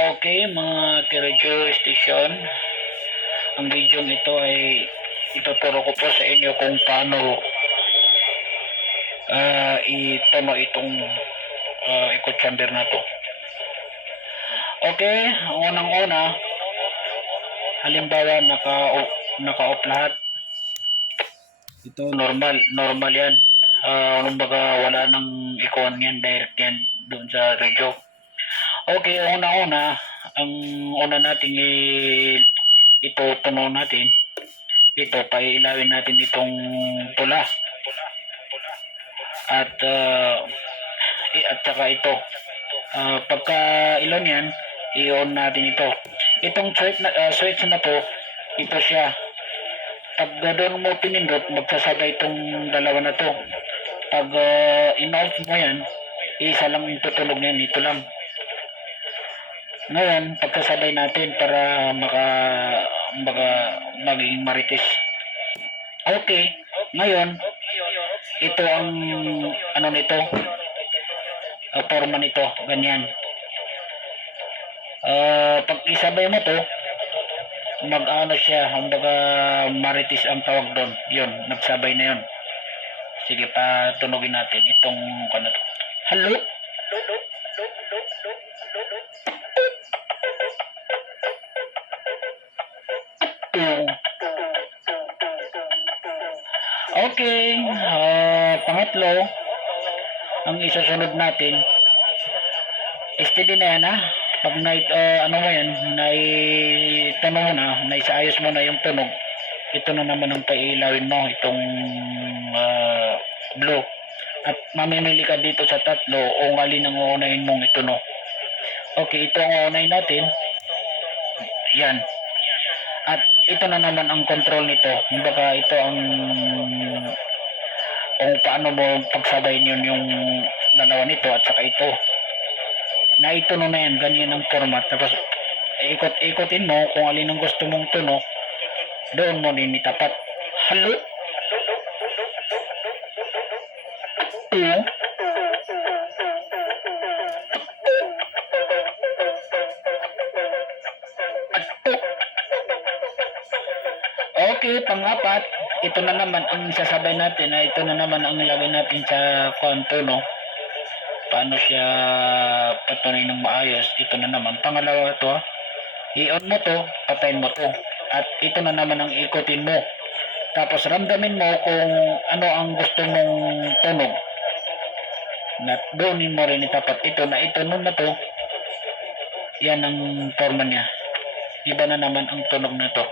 Okay, mga Kiradio Station, ang video ito ay ituturo ko po sa inyo kung paano itono itong echo chamber na to. Okay, unang-una, halimbawa naka-off lahat. Ito normal yan. Kumbaga wala nang icon yan, direct yan doon sa radio. Okay, una-una, ang una natin ito tuno natin. Ito, paiilawin natin itong pula. At saka ito. Pagka ilon yan, i-on natin ito. Itong switch na to, ito siya. Pag doon mo pinindot, magsasabay itong dalawa na to. Pag in-off mo yan, isa lang yung tutunog niyan, ito lang. Ngayon, pagkasabay natin para maging marites. Okay, ngayon, ito ang ano nito, forma nito, ganyan. Pag isabay mo to, mag-ano siya, marites ang tawag doon. Yun, nagsabay na yun. Sige, patunogin natin itong kanto. Hello? Okay, pangatlo, ang isusunod natin, steady na yan ha. Pag ano mo yan, tunog mo na, naisaayos mo na yung tunog, ito na naman ang pailawin mo, itong blue. At mamimili ka dito sa tatlo o alin ang uunahin mong itunog. Okay, ito ang uunahin natin. Yan. At ito na naman ang control nito. Kumbaga ito ang kung paano mo pagsabayin yun yung dalawa nito at saka ito. Na ituno na yan, ganyan ang format. Tapos ikot-ikotin mo kung alin ang gusto mong tuno, doon mo din itapat. Hello? Okay, pang-apat, ito na naman ang sasabay natin na ito na naman ang ilagay natin sa tono. Paano siya patuloy ng maayos. Ito na naman. Pangalawa ito, i-on mo to, patayin mo to. At ito na naman ang ikutin mo. Tapos ramdamin mo kung ano ang gusto mong tunog. Na doonin mo rin itapat ito na ito nun na to. Yan ang forma niya. Iba na naman ang tunog na to.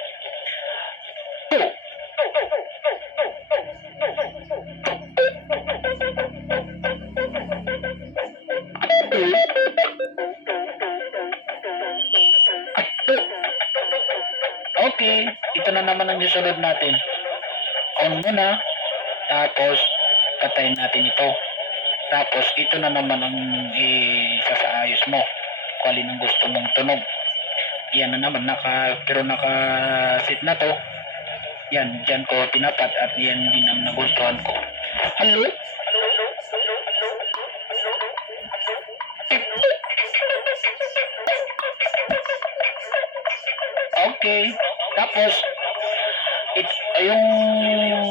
Okay, ito na naman ang susunod natin. On muna, tapos patayin natin ito. Tapos ito na naman ang isasaayos mo kung alin ang gusto mong tunog. Yan na naman, pero naka-sit na to. Yan, dyan ko tinapat at yan din ang nagustuhan ko. Hello? Okay, tapos yung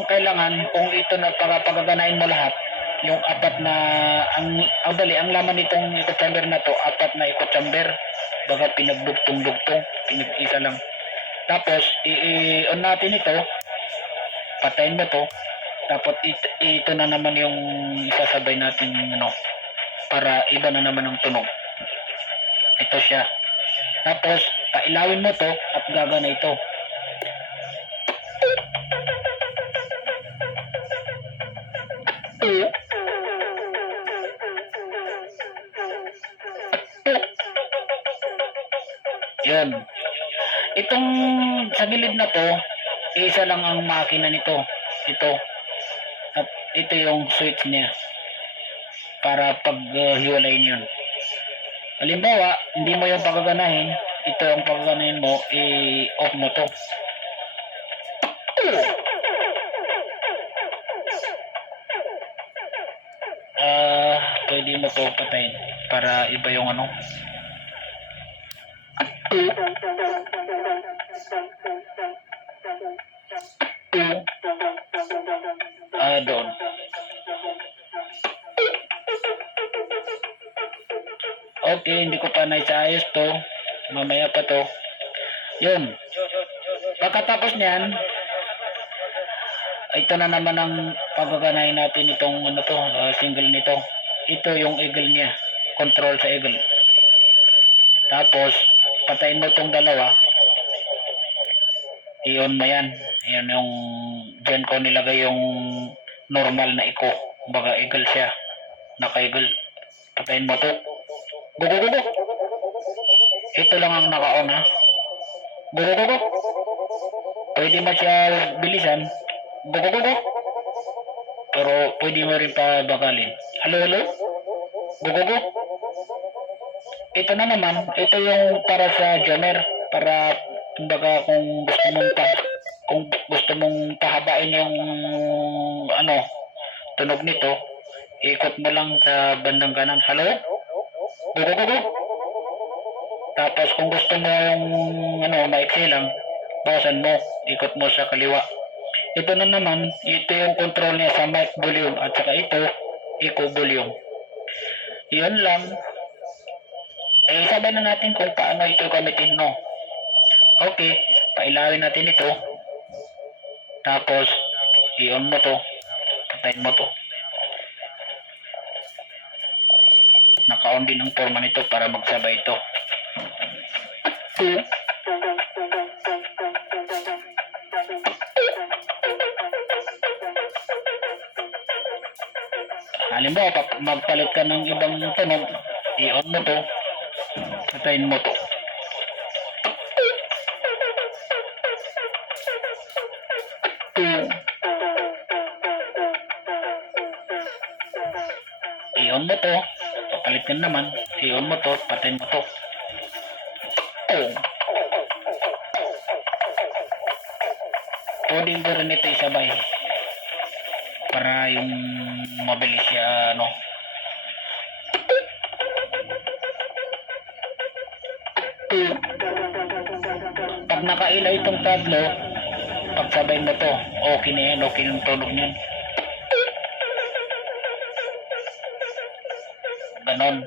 kailangan kung ito na pagaganain mo lahat, yung apat na ang laman nitong echo chamber na to, apat na echo chamber, baga pinagdugtong-dugtong, pinag-isa lang. Tapos i-on natin ito, patayin mo to, tapos ito na naman yung isasabay natin para iba na naman ang tunog. Ito siya. Tapos pailawin mo to at gagana ito. Yan. Itong sa gilid na to, isa lang ang makina nito. Ito. At ito yung switch niya. Para paghiwalayin yun. Halimbawa, hindi mo yung pagaganahin, ito ang pagaganahin mo, i-off mo to. Pwede mo to patayin para iba yung 2, 2, doon. Okay, hindi ko pa naisayos to. Mamaya pa to. Yun. Pagkatapos niyan, ito na naman ang pagaganahin natin itong ano to, single nito. Ito yung eagle niya. Control sa eagle. Tapos, patayin mo itong dalawa. Iyon mo yan. Yan yung, dyan ko nilagay yung normal na eco. Baga eagle siya. Naka-eagle. Patayin mo to. Go, go, go, go. Ito lang ang naka-on ha. Go, go, go, go. Pwede mo siya bilisan. Go, go, go, go. Pero pwede mo rin pa bagalin. Hello, hello. Go, go, go. Ito na naman. Ito yung para sa jammer. Para kumbaga kung gusto mong pahabain yung ano tunog nito, ikot mo lang sa bandang kanan. Hello? Go, go, go, go. Tapos kung gusto mo yung ano, maiksi lang, bawasan mo, ikot mo sa kaliwa. Ito na naman, ito yung control niya sa mic volume at saka ito, echo volume. Yun lang. Sabay na natin kung paano ito gamitin, no? Okay, pailawin natin ito. Tapos, i-on mo to. Patayin mo to. Naka-on din ang forma nito para magsabay ito. 2. Halimbawa, magpalit ka ng ibang tunog, i-on mo to. Patayin mo to. I-on mo to, papalit ka naman, i-on mo to, patayin mo to. Pwede ko rin ito isabay para yung mabilis siya, ano. Pag nakaila itong tatlo, pagsabay mo to, okay na yan, okay yung tunog niyan. Ganon.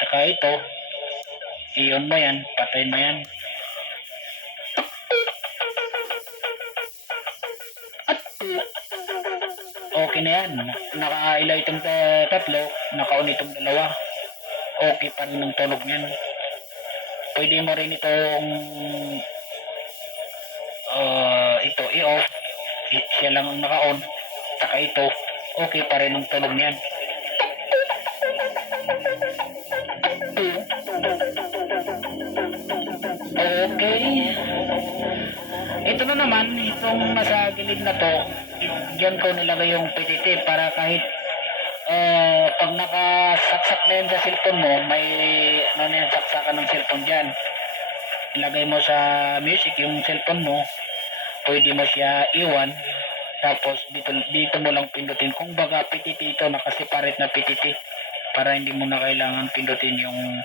Tsaka ito, i-on mo yan, patayin mo yan. Okay na yan. Nakaila itong tatlo, naka-on itong dalawa. Okay pa rin ang tunog niyan. Pwede mo rin itong ito i-off. Siya lang ang naka-on. Saka ito, okay pa rin ang tunog niyan. Okay. Ito na naman, itong nasa gilid na to, dyan ko nilagay yung PTT para kahit pag nakasaksak na yun sa cellphone mo, may ano na yan, saksakan ng cellphone dyan. Ilagay mo sa music yung cellphone mo, pwede mo siya iwan, tapos dito mo lang pindutin. Kung baga PTT ito, nakaseparate na PTT para hindi mo na kailangan pindutin yung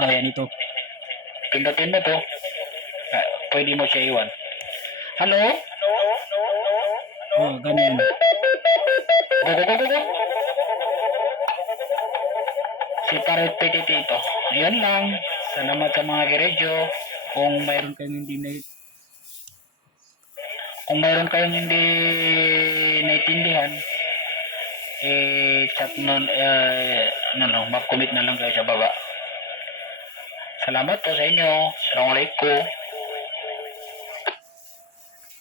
gaya nito. Pindutin mo to, pwede mo siya iwan. Hello? Oh, ganyan. Go, go, go, go, go. Separate PTT ito. Ayan lang. Salamat sa mga geredyo. Kung mayroon kayong hindi naiintindihan, chat nun, mag-comment na lang kayo sa baba. Salamat po sa inyo. Assalamualaikum.